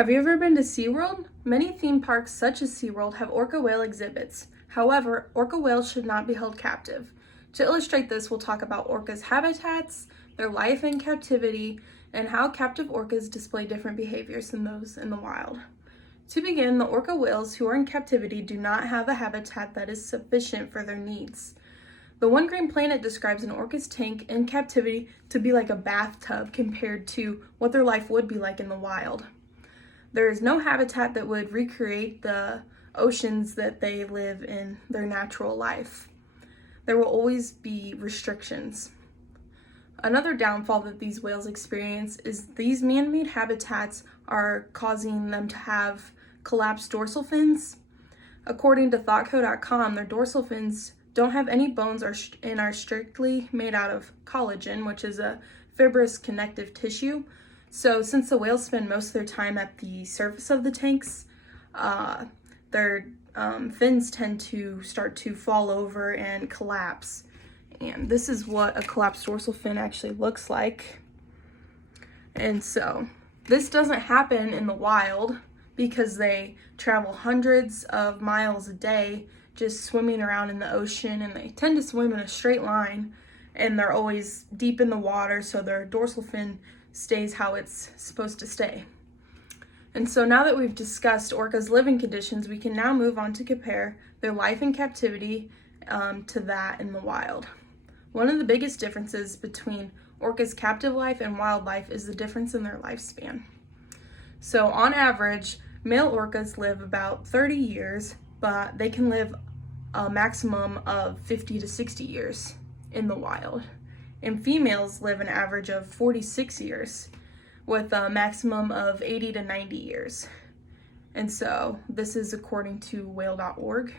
Have you ever been to SeaWorld? Many theme parks, such as SeaWorld, have orca whale exhibits. However, orca whales should not be held captive. To illustrate this, we'll talk about orcas' habitats, their life in captivity, and how captive orcas display different behaviors than those in the wild. To begin, the orca whales who are in captivity do not have a habitat that is sufficient for their needs. The One Green Planet describes an orca's tank in captivity to be like a bathtub compared to what their life would be like in the wild. There is no habitat that would recreate the oceans that they live in their natural life. There will always be restrictions. Another downfall that these whales experience is these man-made habitats are causing them to have collapsed dorsal fins. According to thoughtco.com, their dorsal fins don't have any bones and are strictly made out of collagen, which is a fibrous connective tissue. So since the whales spend most of their time at the surface of the tanks, their fins tend to start to fall over and collapse. And this is what a collapsed dorsal fin actually looks like. And so this doesn't happen in the wild because they travel hundreds of miles a day just swimming around in the ocean, and they tend to swim in a straight line, and they're always deep in the water, so their dorsal fin stays how it's supposed to stay. And so now that we've discussed orcas' living conditions, we can now move on to compare their life in captivity to that in the wild. One of the biggest differences between orcas' captive life and wild life is the difference in their lifespan. So on average, male orcas live about 30 years, but they can live a maximum of 50 to 60 years in the wild. And females live an average of 46 years with a maximum of 80 to 90 years. And so this is according to whale.org.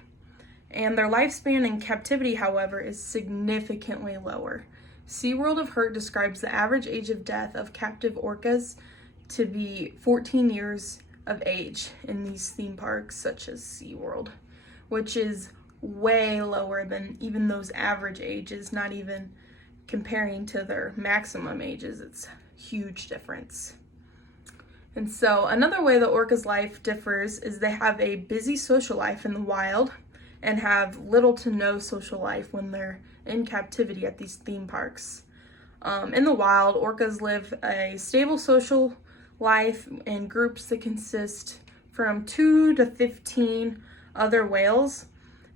And their lifespan in captivity, however, is significantly lower. SeaWorld of Hurt describes the average age of death of captive orcas to be 14 years of age in these theme parks such as SeaWorld, which is way lower than even those average ages, not even comparing to their maximum ages. It's a huge difference. And so another way the orca's life differs is they have a busy social life in the wild and have little to no social life when they're in captivity at these theme parks. In the wild, orcas live a stable social life in groups that consist from 2 to 15 other whales.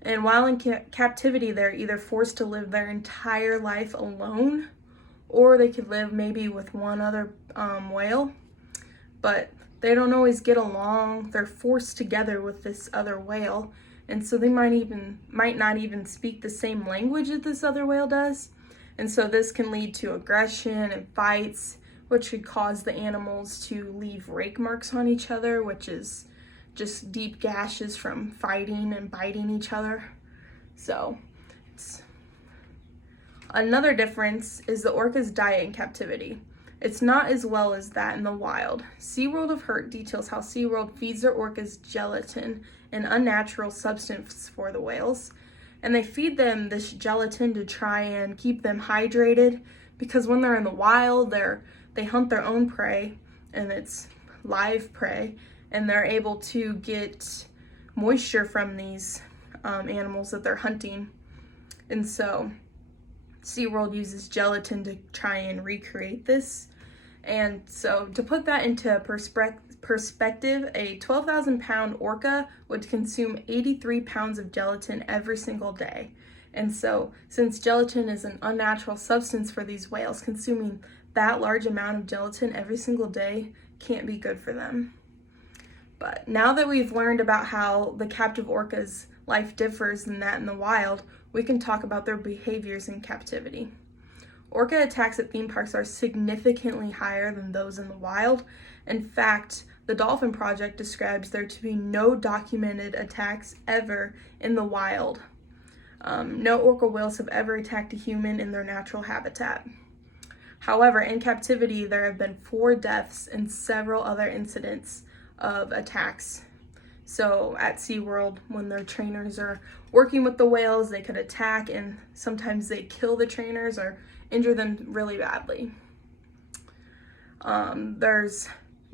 And while in captivity, they're either forced to live their entire life alone, or they could live maybe with one other whale, but they don't always get along. They're forced together with this other whale, and so they might not even speak the same language that this other whale does. And so this can lead to aggression and fights, which could cause the animals to leave rake marks on each other, which is just deep gashes from fighting and biting each other. So another difference is the orca's diet in captivity. It's not as well as that in the wild. SeaWorld of Hurt details how SeaWorld feeds their orcas gelatin, an unnatural substance for the whales. And they feed them this gelatin to try and keep them hydrated, because when they're in the wild, they hunt their own prey, and it's live prey, and they're able to get moisture from these animals that they're hunting. And so SeaWorld uses gelatin to try and recreate this. And so to put that into perspective, a 12,000-pound orca would consume 83 pounds of gelatin every single day. And so since gelatin is an unnatural substance for these whales, consuming that large amount of gelatin every single day can't be good for them. But now that we've learned about how the captive orca's life differs than that in the wild, we can talk about their behaviors in captivity. Orca attacks at theme parks are significantly higher than those in the wild. In fact, the Dolphin Project describes there to be no documented attacks ever in the wild. No orca whales have ever attacked a human in their natural habitat. However, in captivity, there have been 4 deaths and several other incidents of attacks. So at SeaWorld, when their trainers are working with the whales, they could attack, and sometimes they kill the trainers or injure them really badly. There's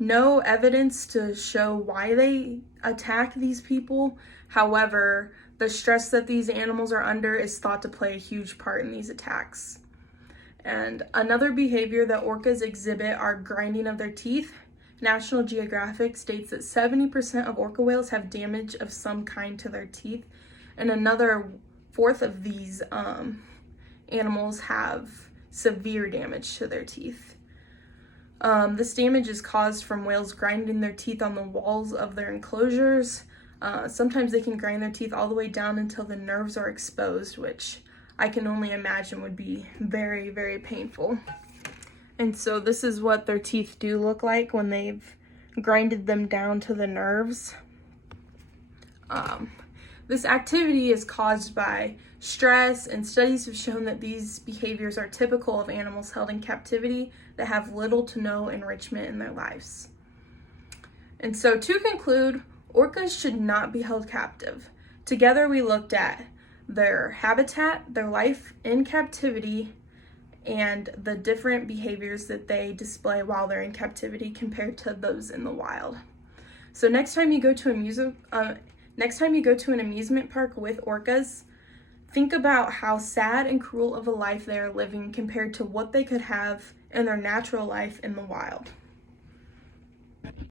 no evidence to show why they attack these people. However, the stress that these animals are under is thought to play a huge part in these attacks. And another behavior that orcas exhibit are grinding of their teeth. National Geographic states that 70% of orca whales have damage of some kind to their teeth, and another fourth of these animals have severe damage to their teeth. This damage is caused from whales grinding their teeth on the walls of their enclosures. Sometimes they can grind their teeth all the way down until the nerves are exposed, which I can only imagine would be very, very painful. And so this is what their teeth do look like when they've grinded them down to the nerves. This activity is caused by stress, and studies have shown that these behaviors are typical of animals held in captivity that have little to no enrichment in their lives. And so to conclude, orcas should not be held captive. Together we looked at their habitat, their life in captivity, and the different behaviors that they display while they're in captivity compared to those in the wild. So next time you go to an amusement park with orcas, think about how sad and cruel of a life they are living compared to what they could have in their natural life in the wild.